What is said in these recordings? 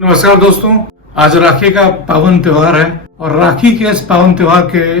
नमस्कार दोस्तों, आज राखी का पावन त्योहार है और राखी के इस पावन त्योहार के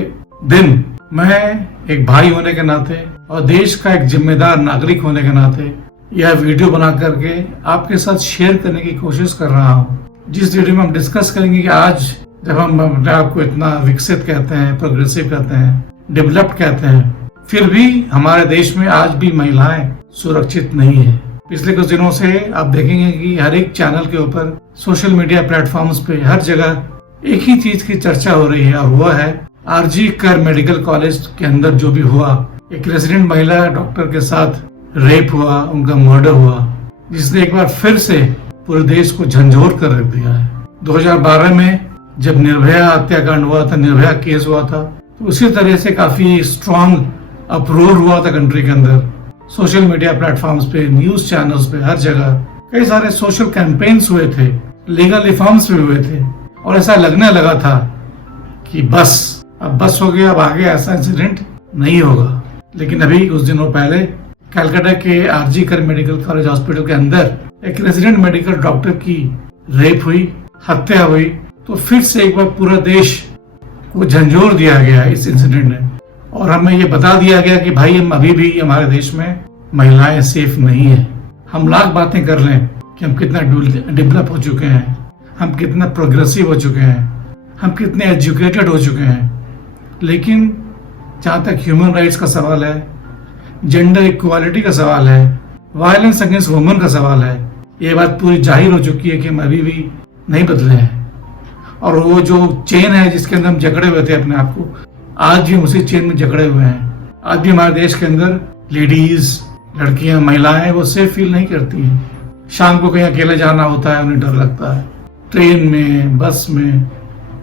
दिन मैं एक भाई होने के नाते और देश का एक जिम्मेदार नागरिक होने के नाते यह वीडियो बना करके आपके साथ शेयर करने की कोशिश कर रहा हूँ। जिस वीडियो में हम डिस्कस करेंगे कि आज जब हम अपने आप को इतना विकसित कहते हैं, प्रोग्रेसिव कहते हैं, डेवलप्ड कहते हैं, फिर भी हमारे देश में आज भी महिलाएं सुरक्षित नहीं है। पिछले कुछ दिनों से आप देखेंगे कि हर एक चैनल के ऊपर, सोशल मीडिया प्लेटफॉर्म्स पे, हर जगह एक ही चीज की चर्चा हो रही है और वह है आरजी कर मेडिकल कॉलेज के अंदर जो भी हुआ, एक रेजिडेंट महिला डॉक्टर के साथ रेप हुआ, उनका मर्डर हुआ, जिसने एक बार फिर से पूरे देश को झंझोर कर रख दिया है। 2012 में जब निर्भया हत्याकांड हुआ था, निर्भया केस हुआ था, तो उसी तरह से काफी स्ट्रॉन्ग अप्रोर हुआ था कंट्री के अंदर। सोशल मीडिया प्लेटफॉर्म्स पे, न्यूज चैनल्स पे, हर जगह कई सारे सोशल कैंपेन्स हुए थे, लीगल रिफॉर्म्स भी हुए थे और ऐसा लगने लगा था कि अब बस हो गया, अब आगे ऐसा इंसिडेंट नहीं होगा। लेकिन अभी कुछ दिनों पहले कलकत्ता के आरजी कर मेडिकल कॉलेज हॉस्पिटल के अंदर एक रेजिडेंट मेडिकल डॉक्टर की रेप हुई, हत्या हुई, तो फिर से एक बार पूरा देश को झंझोर दिया गया इस इंसिडेंट ने और हमें ये बता दिया गया कि भाई हम अभी भी हमारे देश में महिलाएं सेफ नहीं है। हम लाख बातें कर लें कि हम कितना डेवलप हो चुके हैं, हम कितना प्रोग्रेसिव हो चुके हैं, हम कितने एजुकेटेड हो चुके हैं, लेकिन जहाँ तक ह्यूमन राइट्स का सवाल है, जेंडर इक्वालिटी का सवाल है, वायलेंस अगेंस्ट वुमेन का सवाल है, ये बात पूरी जाहिर हो चुकी है कि हम अभी भी नहीं बदले हैं। और वो जो चेन है जिसके अंदर हम जकड़े हुए थे अपने आप को, आज भी हम उसी चेन में जकड़े हुए हैं। आज भी हमारे देश के अंदर लेडीज, लड़कियां, महिलाएं वो सेफ फील नहीं करती हैं। शाम को कहीं अकेले जाना होता है, उन्हें डर लगता है। ट्रेन में, बस में,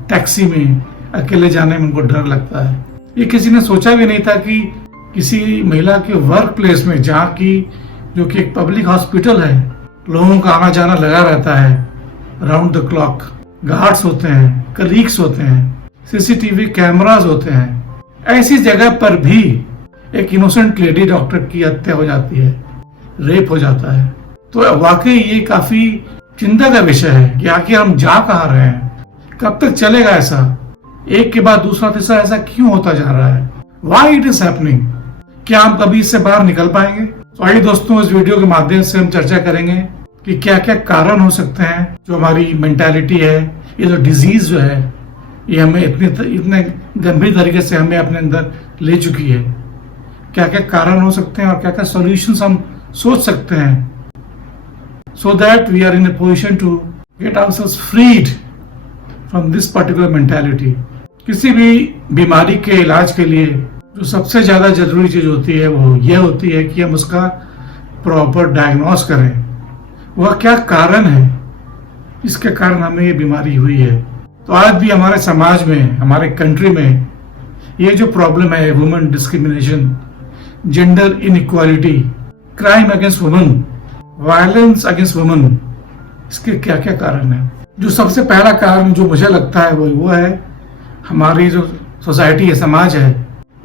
टैक्सी में अकेले जाने में उनको डर लगता है। ये किसी ने सोचा भी नहीं था कि किसी महिला के वर्क प्लेस में, जहाँ की जो कि एक पब्लिक हॉस्पिटल है, लोगों का आना जाना लगा रहता है, राउंड द क्लॉक गार्ड्स होते हैं, कलीग्स होते हैं, सीसीटीवी कैमरास होते हैं, ऐसी जगह पर भी एक इनोसेंट लेडी डॉक्टर की हत्या हो जाती है, रेप हो जाता है। तो वाकई ये काफी चिंता का विषय है कि आखिर हम जा कहाँ रहे हैं, कब तक चलेगा ऐसा, एक के बाद दूसरा तीसरा ऐसा क्यों होता जा रहा है, व्हाई इट इज हैपनिंग। क्या हम कभी इससे बाहर निकल पाएंगे? तो आइए दोस्तों, इस वीडियो के माध्यम से हम चर्चा करेंगे कि क्या क्या कारण हो सकते हैं जो हमारी मेंटालिटी है, ये जो डिजीज जो है, ये हमें इतने गंभीर तरीके से हमें अपने अंदर ले चुकी है। क्या क्या कारण हो सकते हैं और क्या क्या सॉल्यूशंस हम सोच सकते हैं, so that we are in a position to get ourselves freed from this particular mentality. किसी भी बीमारी के इलाज के लिए जो सबसे ज्यादा जरूरी चीज होती है वो ये होती है कि हम उसका प्रॉपर डायग्नोस करें, वह क्या कारण है, इसके कारण हमें ये बीमारी हुई है। तो आज भी हमारे समाज में, हमारे कंट्री में ये जो प्रॉब्लम है, women discrimination, gender inequality, crime against women, violence against women, इसके क्या क्या कारण है। जो सबसे पहला कारण जो मुझे लगता है वो है हमारी जो सोसाइटी है, समाज है,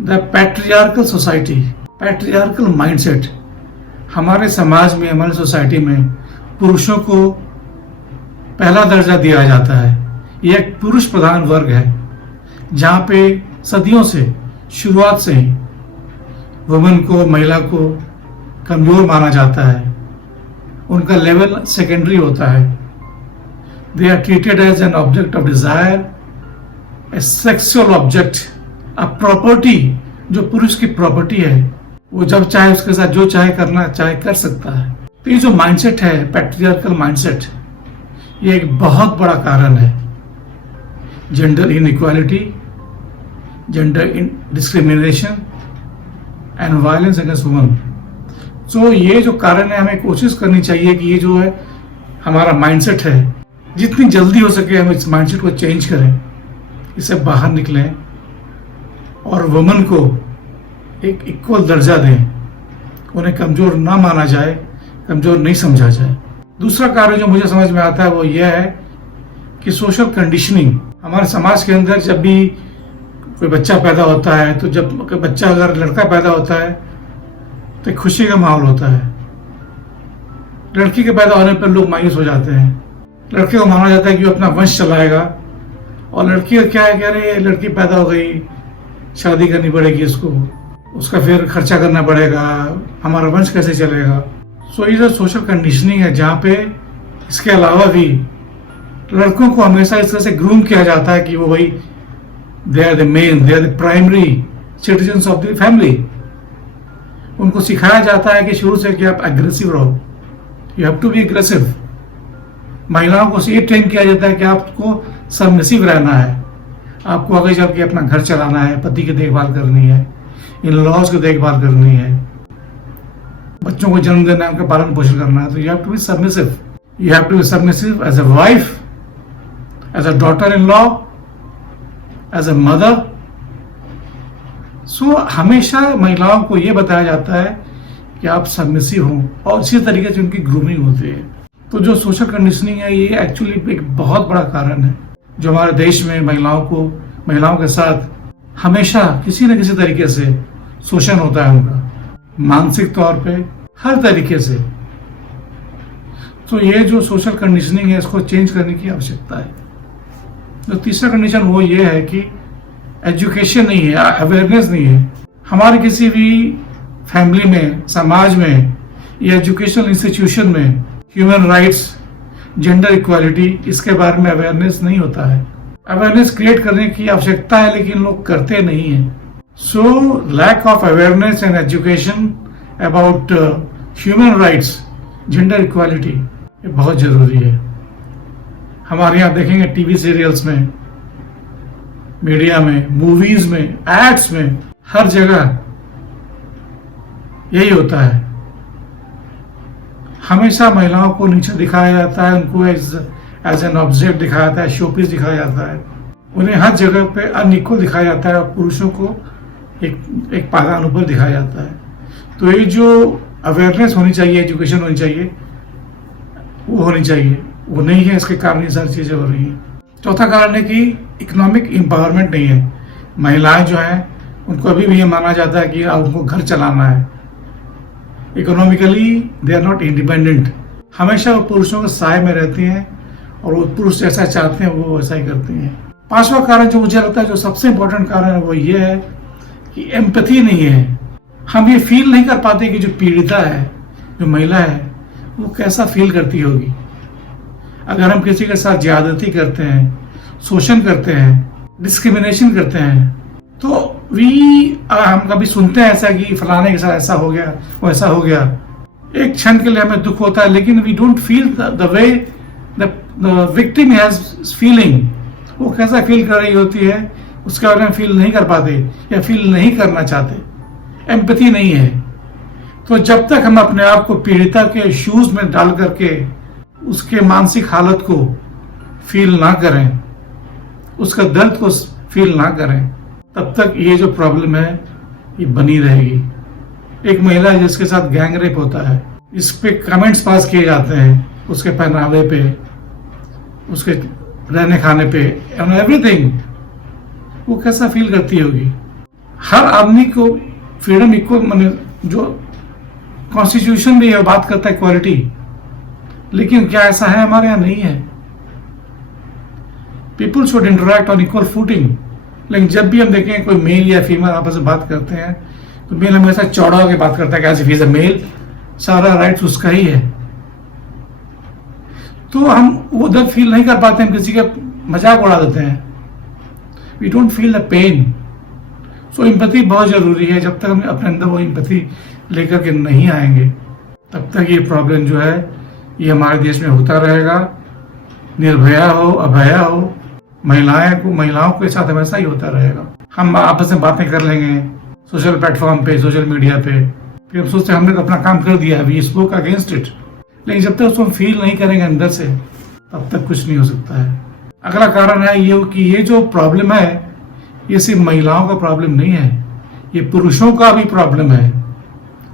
the patriarchal society, patriarchal mindset. हमारे समाज में, हमारी सोसाइटी में पुरुषों को पहला दर्जा दिया जाता है। यह एक पुरुष प्रधान वर्ग है जहाँ पे सदियों से, शुरुआत से ही वुमेन को, महिला को कमजोर माना जाता है। उनका लेवल सेकेंडरी होता है। They are treated as an object of desire, a sexual object, a property. जो पुरुष की प्रॉपर्टी है, वो जब चाहे उसके साथ जो चाहे करना चाहे कर सकता है। तो ये जो माइंडसेट है, पैट्रियार्कल माइंडसेट, ये एक बहुत बड़ा कारण है gender inequality, gender discrimination and violence against women. So ये जो कारण है, हमें कोशिश करनी चाहिए कि ये जो है हमारा माइंडसेट है, जितनी जल्दी हो सके हम इस माइंडसेट को चेंज करें, इससे बाहर निकलें और वुमेन को एक इक्वल दर्जा दें, उन्हें कमजोर ना माना जाए, कमजोर नहीं समझा जाए। दूसरा कारण जो मुझे समझ में आता है वो यह है कि सोशल कंडीशनिंग। हमारे समाज के अंदर जब भी कोई बच्चा पैदा होता है, तो जब बच्चा अगर लड़का पैदा होता है तो खुशी का माहौल होता है। लड़की के पैदा होने पर लोग मायूस हो जाते हैं। लड़के को माना जाता है कि वो अपना वंश चलाएगा, और लड़की का क्या है, कह रही है लड़की पैदा हो गई, शादी करनी पड़ेगी इसको, उसका फिर खर्चा करना पड़ेगा, हमारा वंश कैसे चलेगा। सो ये जो सोशल कंडीशनिंग है, जहाँ पे इसके अलावा भी लड़कों को हमेशा इस तरह से ग्रूम किया जाता है कि वो भाई they are the men, they are the primary citizens of the family. उनको सिखाया जाता है कि शुरू से कि आप एग्रेसिव रहो, you have to be aggressive. महिलाओं को ये ट्रेन किया जाता है कि आपको सबमिसिव रहना है, आपको आगे चल के अपना घर चलाना है, पति की देखभाल करनी है, इन लॉज की देखभाल करनी है, बच्चों को जन्म देना है, उनका पालन पोषण करना है। तो you have to be submissive, you have to be submissive as a wife, as a daughter in law, as a mother. So हमेशा महिलाओं को यह बताया जाता है कि आप सबमिसिव हों, और इसी तरीके से उनकी ग्रूमिंग होती है। तो जो सोशल कंडीशनिंग है, ये एक्चुअली एक बहुत बड़ा कारण है जो हमारे देश में महिलाओं के साथ हमेशा किसी न किसी तरीके से शोषण होता है उनका, मानसिक तौर पे, हर तरीके से। तो ये जो सोशल कंडीशनिंग है, इसको चेंज करने की आवश्यकता है। जो तीसरा कंडीशन वो ये है कि एजुकेशन नहीं है, अवेयरनेस नहीं है। हमारे किसी भी फैमिली में, समाज में या एजुकेशनल इंस्टीट्यूशन में ह्यूमन राइट्स, जेंडर इक्वालिटी, इसके बारे में अवेयरनेस नहीं होता है। अवेयरनेस क्रिएट करने की आवश्यकता है, लेकिन लोग करते नहीं हैं। So lack of awareness and education about human rights, gender equality, ये बहुत जरूरी है। हमारे यहाँ देखेंगे टीवी सीरियल्स में, मीडिया में, मूवीज में, एड्स में, हर जगह यही होता है। हमेशा महिलाओं को नीचे दिखाया जाता है, उनको एज एन ऑब्जेक्ट दिखाया जाता है, शोपीस दिखाया जाता है, उन्हें हर जगह पे अनइक्वल दिखाया जाता है, और पुरुषों को एक पायदान ऊपर दिखाया जाता है। तो ये जो अवेयरनेस होनी चाहिए, एजुकेशन होनी चाहिए, वो होनी चाहिए, वो नहीं है। इसके कारण ये सारी चीजें हो रही हैं। चौथा कारण है कि इकोनॉमिक एम्पावरमेंट नहीं है। महिलाएं जो हैं उनको अभी भी ये माना जाता है कि उनको घर चलाना है, economically they are not independent. हमेशा वो पुरुषों के साय में रहती हैं, और वो पुरुष जैसा चाहते हैं वो वैसा ही करती हैं। पांचवा कारण जो मुझे लगता है जो सबसे इंपॉर्टेंट कारण है, वो ये है कि एम्पैथी नहीं है। हम ये फील नहीं कर पाते कि जो पीड़िता है, जो महिला है, वो कैसा फील करती होगी। अगर हम किसी के साथ ज्यादती करते हैं, शोषण करते हैं, डिस्क्रिमिनेशन करते हैं, तो हम कभी सुनते हैं ऐसा कि फलाने के साथ ऐसा हो गया, वैसा हो गया, एक क्षण के लिए हमें दुख होता है, लेकिन we don't feel the way the victim has feeling. वो कैसा फील कर रही होती है उसके बारे में फील नहीं कर पाते, या फील नहीं करना चाहते। एम्पैथी नहीं है। तो जब तक हम अपने आप को पीड़िता के शूज में डाल करके उसके मानसिक हालत को फील ना करें, उसका दर्द को फील ना करें, तब तक ये जो प्रॉब्लम है ये बनी रहेगी। एक महिला जिसके साथ गैंग रेप होता है, इस पे कमेंट्स पास किए जाते हैं, उसके पहनावे पे, उसके रहने खाने पे, एंड एवरीथिंग, वो कैसा फील करती होगी। हर आदमी को फ्रीडम इक्वल, माने जो कॉन्स्टिट्यूशन भी है बात करता है इक्वालिटी, लेकिन क्या ऐसा है? हमारे यहाँ नहीं है। People should interact on equal footing. लेकिन जब भी हम देखें कोई मेल या फीमेल आपस में बात करते हैं, तो मेल हमेशा चौड़ा होकर बात करता है, as if he is a male, सारा राइट्स उसका ही है। तो हम वो दर्द फील नहीं कर पाते, हम किसी का मजाक उड़ा देते हैं। We don't feel the pain. So empathy बहुत जरूरी है। जब तक हम अपने अंदर वो एम्पैथी लेकर के नहीं आएंगे, तब तक ये प्रॉब्लम जो है ये हमारे देश में होता रहेगा। निर्भया हो, अभया हो, महिलाओं के साथ हमेशा ही होता रहेगा। हम आपस में बातें कर लेंगे सोशल प्लेटफॉर्म पे, सोशल मीडिया पे, फिर हम सोचते हमने तो अपना काम कर दिया, वी स्पोक अगेंस्ट इट। लेकिन जब तक उसको हम फील नहीं करेंगे अंदर से, तब तक कुछ नहीं हो सकता है। अगला कारण है ये कि ये जो प्रॉब्लम है ये सिर्फ महिलाओं का प्रॉब्लम नहीं है, ये पुरुषों का भी प्रॉब्लम है।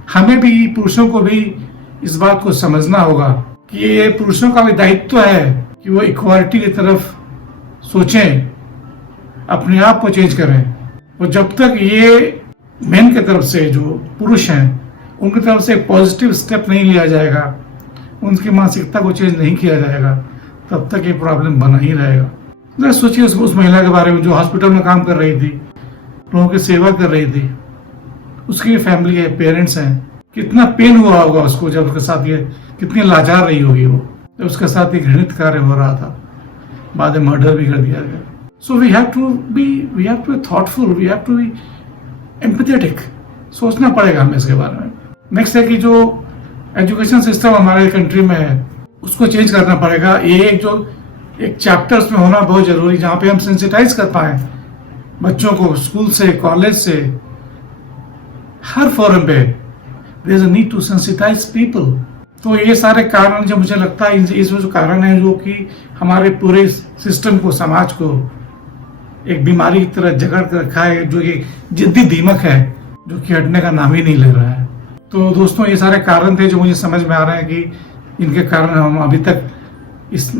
हमें भी, पुरुषों को भी इस बात को समझना होगा कि ये पुरुषों का भी दायित्व है कि वो इक्वालिटी की तरफ सोचें, अपने आप को चेंज करें। और जब तक ये मेन की तरफ से, जो पुरुष हैं, उनकी तरफ से एक पॉजिटिव स्टेप नहीं लिया जाएगा, उनकी मानसिकता को चेंज नहीं किया जाएगा, तब तक ये प्रॉब्लम बना ही रहेगा। जरा सोचिए उस महिला के बारे में जो हॉस्पिटल में काम कर रही थी, लोगों की सेवा कर रही थी, उसकी फैमिली है, पेरेंट्स हैं, कितना पेन हुआ होगा उसको जब उसके साथ ये, कितनी लाचार रही होगी वो जब उसके साथ एक घृणित कार्य हो रहा था, बाद में मर्डर भी कर दिया गया। So we have to be thoughtful, we have to be empathetic. सोचना पड़ेगा हमें इसके बारे में। नेक्स्ट है कि जो एजुकेशन सिस्टम हमारे कंट्री में है उसको चेंज करना पड़ेगा। ये जो एक चैप्टर्स में होना बहुत जरूरी, जहाँ पे हम सेंसिटाइज कर पाए बच्चों को, स्कूल से, कॉलेज से, हर फोरम पे there is a need to sensitise people. तो ये सारे कारण जो मुझे लगता है इसमें जो कारण है जो कि हमारे पूरे सिस्टम को, समाज को एक बीमारी की तरह जकड़ कर रखा है, जो ये जिद्दी दीमक है जो कि हटने का नाम ही नहीं ले रहा है। तो दोस्तों ये सारे कारण थे जो मुझे समझ में आ रहे हैं कि इनके कारण हम अभी तक इस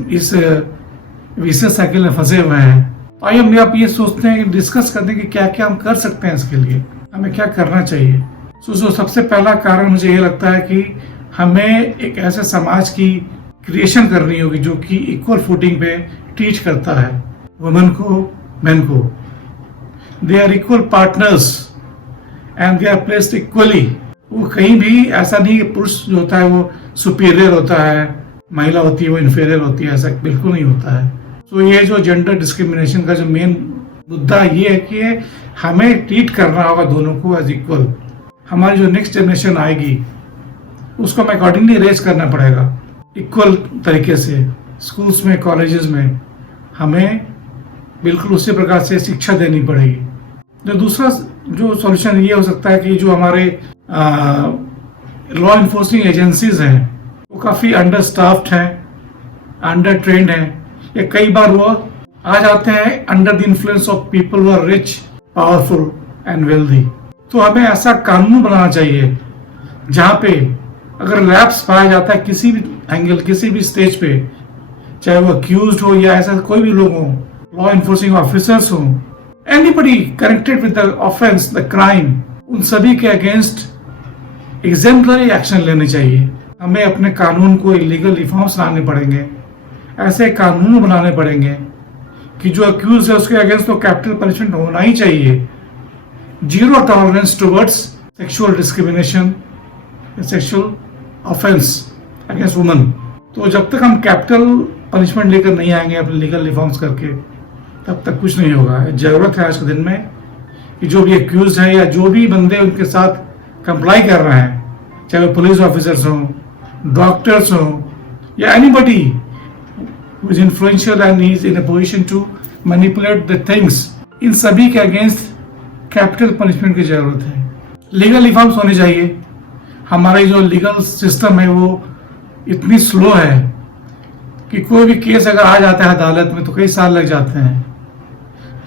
विशेष साइकिल में फंसे हुए हैं। आइए हम आप ये सोचते हैं कि डिस्कस करते हैं कि क्या क्या हम कर सकते हैं, इसके लिए हमें क्या करना चाहिए। जो सबसे पहला कारण मुझे ये लगता है कि हमें एक ऐसे समाज की क्रिएशन करनी होगी जो कि इक्वल फुटिंग पे ट्रीट करता है वुमेन को, मेन को। They are equal partners and they are placed equally. वो कहीं भी ऐसा नहीं कि पुरुष जो होता है वो सुपीरियर होता है, महिला होती है वो इन्फीरियर होती है, ऐसा बिल्कुल नहीं होता है। तो ये जो जेंडर डिस्क्रिमिनेशन का जो मेन मुद्दा ये है कि हमें ट्रीट करना होगा दोनों को एज इक्वल। हमारी जो नेक्स्ट जनरेशन आएगी उसको हमें अकॉर्डिंगली रेज करना पड़ेगा इक्वल तरीके से। स्कूल्स में, कॉलेजेस में हमें बिल्कुल उसी प्रकार से शिक्षा देनी पड़ेगी। जो दूसरा जो सॉल्यूशन ये हो सकता है कि जो हमारे लॉ इन्फोर्सिंग एजेंसीज हैं वो काफ़ी अंडर स्टाफ्ड हैं, अंडर ट्रेंड हैं, या कई बार वो आ जाते हैं under the influence of people who are rich, powerful and wealthy. तो हमें ऐसा कानून बनाना चाहिए जहाँ पे अगर लैप्स पाया जाता है किसी भी एंगल, किसी भी स्टेज पे, चाहे वो अक्यूज्ड हो या ऐसा कोई भी लोग हो, लॉ इन्फोर्सिंग ऑफिसर्स हो, anybody connected with the offence, the crime, उन सभी के अगेंस्ट एग्जेम्पलरी एक्शन लेने चाहिए। हमें अपने कानून को इलीगल रिफॉर्म्स लाने पड़ेंगे, ऐसे कानून बनाने पड़ेंगे कि जो अक्यूज है उसके अगेंस्ट तो कैपिटल पनिशमेंट होना ही चाहिए। Zero tolerance towards sexual discrimination, sexual offence against women. तो जब तक हम कैपिटल पनिशमेंट लेकर नहीं आएंगे अपने लीगल रिफॉर्म्स करके, तब तक कुछ नहीं होगा। जरूरत है आज के दिन में कि जो भी अक्यूज है या जो भी बंदे उनके साथ कंप्लाई कर रहे हैं, चाहे वो पुलिस ऑफिसर्स हों, डॉक्टर्स हों, या anybody who is influential and he is in a position to manipulate the things, इन सभी के अगेंस्ट कैपिटल पनिशमेंट की जरूरत है। लीगल रिफॉर्म्स होने चाहिए। हमारी जो लीगल सिस्टम है वो इतनी स्लो है कि कोई भी केस अगर आ जाता है अदालत में तो कई साल लग जाते हैं।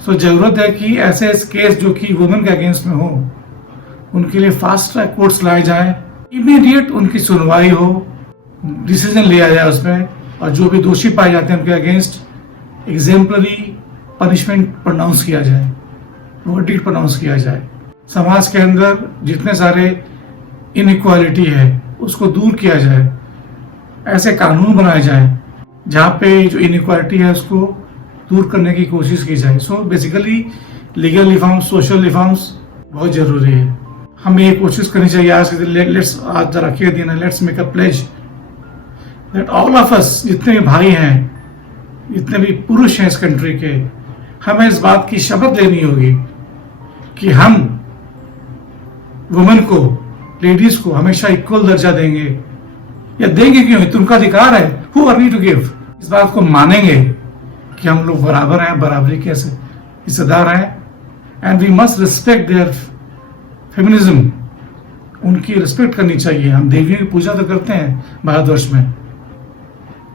सो जरूरत है कि ऐसे केस जो कि वुमेन के अगेंस्ट में हो उनके लिए फास्ट ट्रैक कोर्ट्स लाए जाएं, इमीडिएट उनकी सुनवाई हो, डिसीजन लिया जाए उसमें, और जो भी दोषी पाए जाते हैं उनके अगेंस्ट एग्जेम्पलरी पनिशमेंट प्रोनाउंस किया जाए, वर्डिक्ट प्रोनाउंस किया जाए। समाज के अंदर जितने सारे इनइक्वालिटी है उसको दूर किया जाए, ऐसे कानून बनाए जाए जहाँ पे जो इनइक्वालिटी है उसको दूर करने की कोशिश की जाए। So basically legal reforms, social reforms बहुत जरूरी है। हमें ये कोशिश करनी चाहिए आज के दिन, आज रखिए दिन, let's make a pledge that all of us, जितने भी भाई हैं, जितने भी पुरुष हैं इस कंट्री के, हमें इस बात की शपथ लेनी होगी कि हम वुमेन को, लेडीज को हमेशा इक्वल दर्जा देंगे। या देंगे क्यों, तो उनका अधिकार है, who are we to give. इस बात को मानेंगे कि हम लोग बराबर हैं, बराबरी के हिस्सेदार हैं, and we must respect their feminism. उनकी रिस्पेक्ट करनी चाहिए। हम देवियों की पूजा तो करते हैं भारतवर्ष में,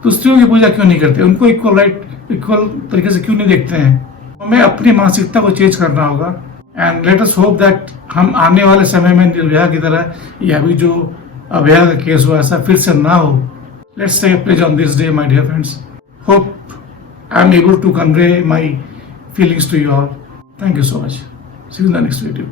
तो स्त्रियों की पूजा क्यों नहीं करते? उनको इक्वल राइट, इक्वल तरीके से क्यों नहीं देखते हैं? हमें अपनी मानसिकता को चेंज करना होगा। And let us hope that हम आने वाले समय में निर्भया की तरह या अभी जो अभया का केस हुआ ऐसा फिर से ना हो। Let's take a pledge on this day my dear friends. Hope I am able to convey my feelings to you all. Thank you so much. See you in the next video.